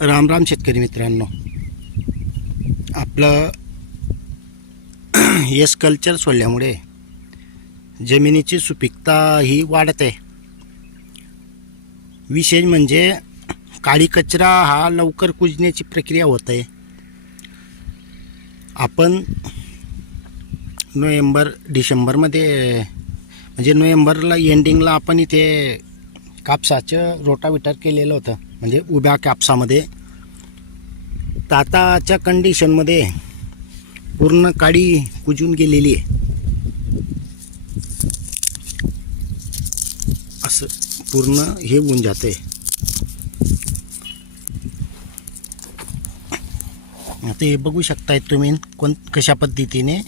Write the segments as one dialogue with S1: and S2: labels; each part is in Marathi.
S1: राम राम शेतकरी मित्रांनो. आपलं येस कल्चर सोडल्यामुळे जमिनीची सुपीकता ही वाढत. आहे विशेष म्हणजे काळी कचरा हा लवकर कुजण्याची प्रक्रिया होत. आहे आपण नोव्हेंबर डिसेंबरमध्ये म्हणजे नोव्हेंबरला एंडिंगला आपण इथे कापसाचं रोटाविटर केलेलं होतं. म्हणजे उभ्या कापसामध्ये. ताताच्या कंडिशनमध्ये पूर्ण काडी कुजून गेलेली आहे. असं पूर्ण हे होऊन जाते आता हे बघू शकताय तुम्ही कोण कशा पद्धतीने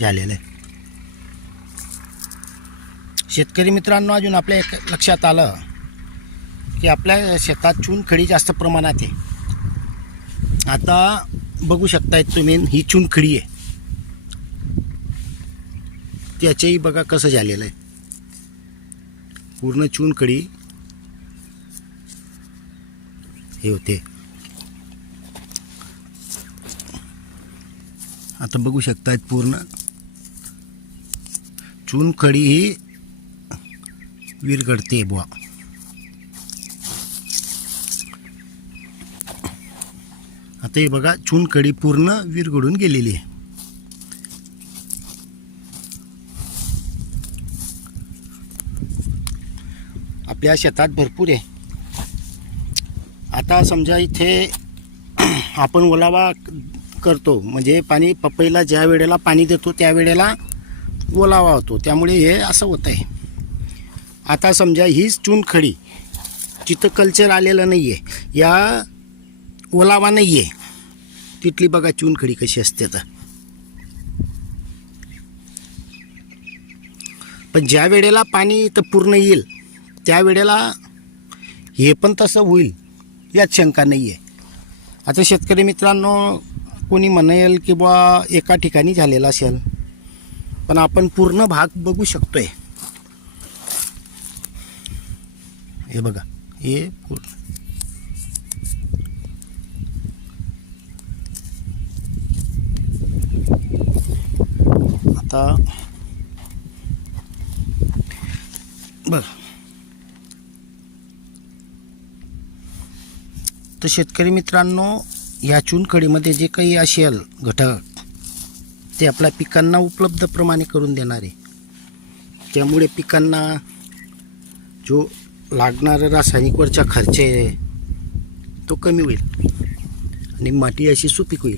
S1: झालेलं आहे. शेतकरी मित्रांनो अजून आपल्या एक लक्षात आलं की आपल्या शेतात चुनखडी जास्त प्रमाणात आहे. आता बघू शकताय तुम्ही ही चुनखडी आहे. त्याचेही बघा कसं झालेलं आहे. पूर्ण चुनखडी हे होते. आता बघू शकतायत पूर्ण. चुनखडी ही विरघडते बुवा. आता हे बघा चुनखडी पूर्ण विरघडून गेलेली आहे. आपल्या शेतात भरपूर आहे. आता समजा इथे आपण ओलावा करतो म्हणजे पाणी पपईला ज्या वेळेला पाणी देतो त्या वेळेला ओलावा होतो. त्यामुळे हे असं होत आहे. आता समजा हीच चुनखडी जिथं कल्चर आलेलं नाही आहे या ओलावा नाही आहे तिथली बघा चुनखडी कशी असते तर पण ज्या वेळेला पाणी इथं पूर्ण येईल त्यावेळेला हे पण तसं होईल यात शंका नाही आहे आता शेतकरी मित्रांनो कोणी म्हणेल की बा एका ठिकाणी झालेला असेल पण आपण पूर्ण भाग बघू शकतो आहे हे बघा हे फुल आता बर तर शेतकरी मित्रांनो या चुनखडीमध्ये जे काही असेल घटक ते आपल्या पिकांना उपलब्ध प्रमाणे करून देणारे. त्यामुळे पिकांना जो लागणारा रासायनिकवरचा खर्च आहे तो कमी होईल आणि माती अशी सुपीक होईल.